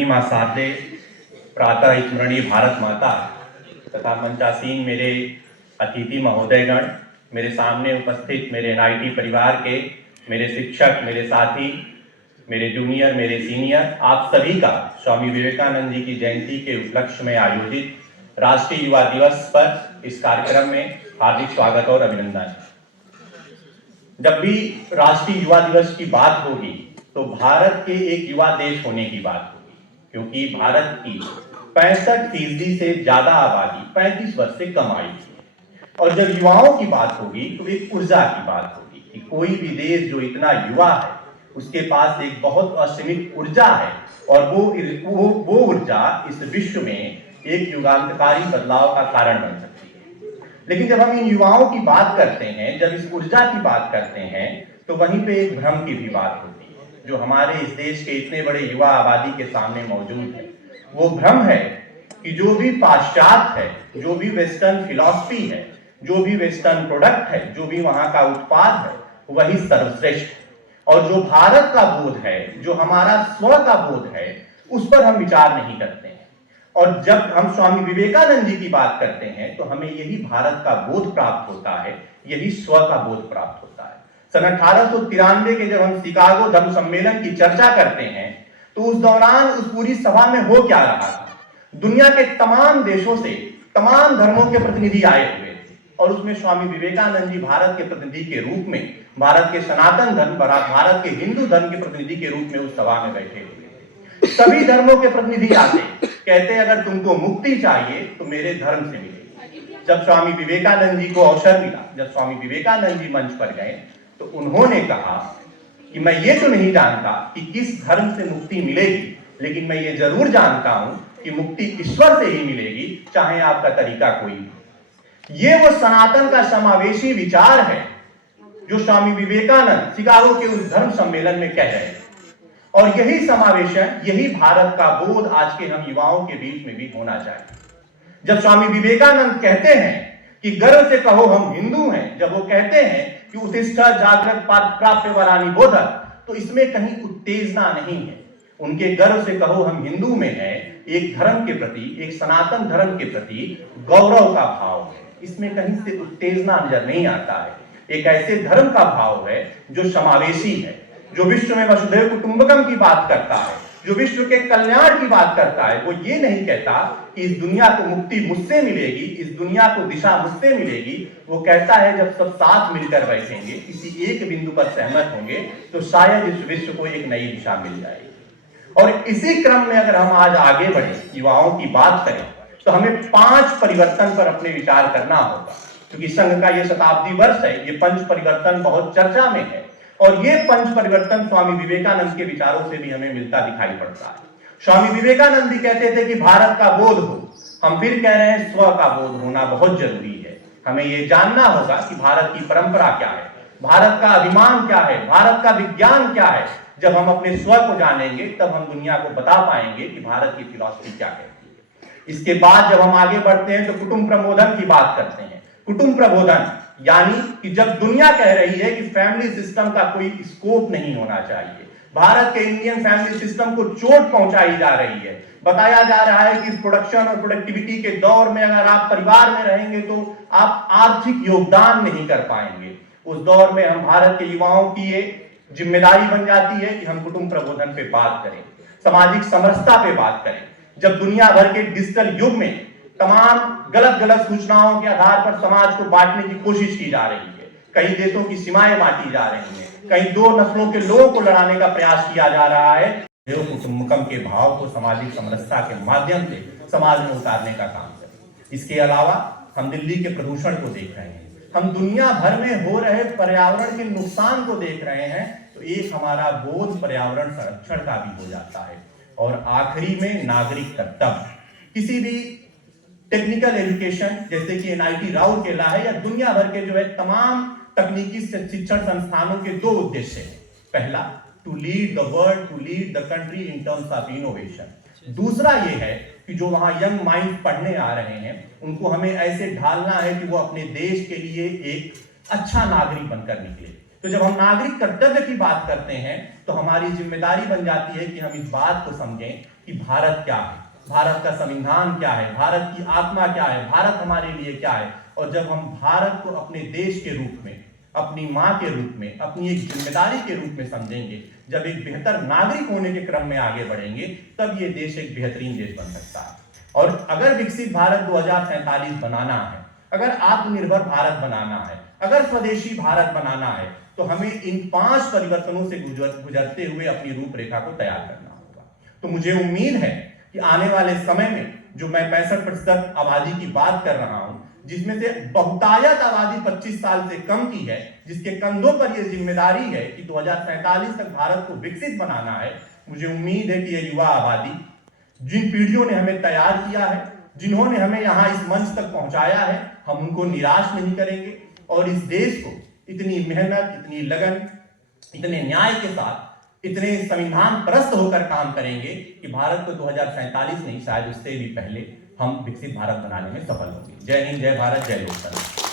जननी मां शारदे, प्रातः स्मरणीय भारत माता तथा मंचासीन मेरे अतिथि महोदयगण, मेरे सामने उपस्थित मेरे एनआईटी परिवार के मेरे शिक्षक, मेरे साथी, मेरे जूनियर, मेरे सीनियर, आप सभी का स्वामी विवेकानंद जी की जयंती के उपलक्ष्य में आयोजित राष्ट्रीय युवा दिवस पर इस कार्यक्रम में हार्दिक स्वागत और अभिनंदन। जब भी राष्ट्रीय युवा दिवस की बात होगी तो भारत के एक युवा देश होने की बात होगी, क्योंकि भारत की 65% से ज्यादा आबादी 35 वर्ष से कम आयु की है। और जब युवाओं की बात होगी तो एक ऊर्जा की बात होगी कि कोई भी देश जो इतना युवा है उसके पास एक बहुत असीमित ऊर्जा है और वो ऊर्जा इस विश्व में एक युगांतकारी बदलाव का कारण बन सकती है। लेकिन जब हम इन युवाओं की बात करते हैं, जब इस ऊर्जा की बात करते हैं, तो वहीं पे एक भ्रम की भी बात होती है जो हमारे इस देश के इतने बड़े युवा आबादी के सामने मौजूद है। वो भ्रम है कि जो भी पाश्चात्य है, जो भी वेस्टर्न फिलॉसफी है, जो भी वेस्टर्न प्रोडक्ट है, जो भी वहां का उत्पाद है, वही सर्वश्रेष्ठ है। और जो भारत का बोध है, जो हमारा स्व का बोध है, उस पर हम विचार नहीं करते हैं। और जब हम स्वामी विवेकानंद जी की बात करते हैं तो हमें यही भारत का बोध प्राप्त होता है, यही स्व का बोध प्राप्त होता है। सन 1893 के जब हम शिकागो धर्म सम्मेलन की चर्चा करते हैं तो उस दौरान उस पूरी सभा में हो क्या रहा था? दुनिया के तमाम देशों से तमाम धर्मों के प्रतिनिधि आए हुए थे और उसमें स्वामी विवेकानंद जी भारत के प्रतिनिधि के रूप में, भारत के सनातन धर्म, भारत के हिंदू धर्म के प्रतिनिधि के रूप में उस सभा में बैठे हुए थे। सभी धर्मों के प्रतिनिधि आते, कहते अगर तुमको मुक्ति चाहिए तो मेरे धर्म से मिलेगी। जब स्वामी विवेकानंद जी को अवसर मिला, जब स्वामी विवेकानंद जी मंच पर गए तो उन्होंने कहा कि मैं ये तो नहीं जानता कि किस धर्म से मुक्ति मिलेगी, लेकिन मैं ये जरूर जानता हूं कि मुक्ति ईश्वर से ही मिलेगी, चाहे आपका तरीका कोई हो। ये वो सनातन का समावेशी विचार है जो स्वामी विवेकानंद शिकागो के उस धर्म सम्मेलन में कह रहे हैं। और यही समावेशन, यही भारत का बोध आज के हम युवाओं के बीच में भी होना चाहिए। जब स्वामी विवेकानंद कहते हैं कि गर्व से कहो हम हिंदू हैं, जब वो कहते हैं कि उत्तिष्ठा जागृत प्राप्य वरानी बोधक, तो इसमें कहीं उत्तेजना नहीं है। उनके गर्व से कहो हम हिंदू में है एक धर्म के प्रति, एक सनातन धर्म के प्रति गौरव का भाव है। इसमें कहीं से उत्तेजना नजर नहीं आता है। एक ऐसे धर्म का भाव है जो समावेशी है, जो विश्व में वसुधैव कुटुंबकम की बात करता है, जो विश्व के कल्याण की बात करता है। वो ये नहीं कहता कि इस दुनिया को मुक्ति मुझसे मिलेगी, इस दुनिया को दिशा मुझसे मिलेगी। वो कहता है जब सब साथ मिलकर बैठेंगे, किसी एक बिंदु पर सहमत होंगे, तो शायद इस विश्व को एक नई दिशा मिल जाएगी। और इसी क्रम में अगर हम आज आगे बढ़े, युवाओं की बात करें, तो हमें 5 परिवर्तन पर अपने विचार करना होगा। क्योंकि संघ का ये शताब्दी वर्ष है, ये 5 परिवर्तन बहुत चर्चा में है और ये 5 परिवर्तन स्वामी विवेकानंद के विचारों से भी हमें मिलता दिखाई पड़ता है। स्वामी विवेकानंद भी कहते थे कि भारत का बोध हो, हम फिर कह रहे हैं स्व का बोध होना बहुत जरूरी है। हमें ये जानना होगा कि भारत की परंपरा क्या है, भारत का अभिमान क्या है, भारत का विज्ञान क्या है। जब हम अपने स्व को जानेंगे तब हम दुनिया को बता पाएंगे कि भारत की फिलॉसफी क्या कहती है। इसके बाद जब हम आगे बढ़ते हैं तो कुटुंब प्रबोधन की बात करते हैं। कुटुंब प्रबोधन यानी कि जब दुनिया कह रही है कि फैमिली सिस्टम का कोई स्कोप नहीं होना चाहिए, भारत के इंडियन फैमिली सिस्टम को चोट पहुंचाई जा रही है, बताया जा रहा है कि इस प्रोडक्शन और प्रोडक्टिविटी के दौर में अगर आप परिवार में रहेंगे तो आप आर्थिक योगदान नहीं कर पाएंगे। उस दौर में हम भारत के युवाओं की ये जिम्मेदारी बन जाती है कि हम कुटुंब प्रबोधन पे बात करें, सामाजिक समरसता पे बात करें। जब दुनिया भर के डिजिटल युग में तमाम गलत सूचनाओं के आधार पर समाज को बांटने की कोशिश की जा रही है, कई देशों की सीमाएं बांटी जा रही हैं, कई 2 नस्लों के लोगों को लड़ाने का प्रयास किया जा रहा है, जो कुटुंबकम के भाव को सामाजिक समरसता के माध्यम से समाज में उतारने का काम करें। इसके अलावा हम दिल्ली के प्रदूषण को देख रहे हैं, हम दुनिया भर में हो रहे पर्यावरण के नुकसान को देख रहे हैं, तो एक हमारा बोध पर्यावरण संरक्षण का भी हो जाता है। और आखिरी में नागरिक कर्तव्य, किसी भी टेक्निकल एजुकेशन जैसे कि एनआईटी राउरकेला है या दुनिया भर के जो है तमाम तकनीकी शिक्षण संस्थानों के 2 उद्देश्य हैं। पहला, to lead the world, to lead the country in terms of innovation. दूसरा ये है कि जो वहां यंग माइंड पढ़ने आ रहे हैं उनको हमें ऐसे ढालना है कि वो अपने देश के लिए एक अच्छा नागरिक बनकर निकले। तो जब हम नागरिक कर्तव्य की बात करते हैं तो हमारी जिम्मेदारी बन जाती है कि हम इस बात को समझें कि भारत क्या है, भारत का संविधान क्या है, भारत की आत्मा क्या है, भारत हमारे लिए क्या है। और जब हम भारत को अपने देश के रूप में, अपनी माँ के रूप में, अपनी एक जिम्मेदारी के रूप में समझेंगे, जब एक बेहतर नागरिक होने के क्रम में आगे बढ़ेंगे, तब ये देश एक बेहतरीन देश बन सकता है। और अगर विकसित भारत 2047 बनाना है, अगर आत्मनिर्भर भारत बनाना है, अगर स्वदेशी भारत बनाना है, तो हमें इन 5 परिवर्तनों से गुजरते हुए अपनी रूपरेखा को तैयार करना होगा। तो मुझे उम्मीद है कि आने वाले समय में जो मैं 65% आबादी की बात कर रहा हूं, जिसमें से बहुतायत आबादी 25 साल से कम की है, जिसके कंधों पर यह जिम्मेदारी है कि 2047 तक भारत को विकसित बनाना है, मुझे उम्मीद है कि यह युवा आबादी, जिन पीढ़ियों ने हमें तैयार किया है, जिन्होंने हमें यहां इस मंच तक पहुंचाया है, हम उनको निराश नहीं करेंगे और इस देश को इतनी मेहनत, इतनी लगन, इतने न्याय के साथ, इतने संविधान परस्त होकर काम करेंगे कि भारत को 2047 नहीं, शायद उससे भी पहले हम विकसित भारत बनाने में सफल होंगे। जय हिंद, जय भारत, जय लोकतंत्र।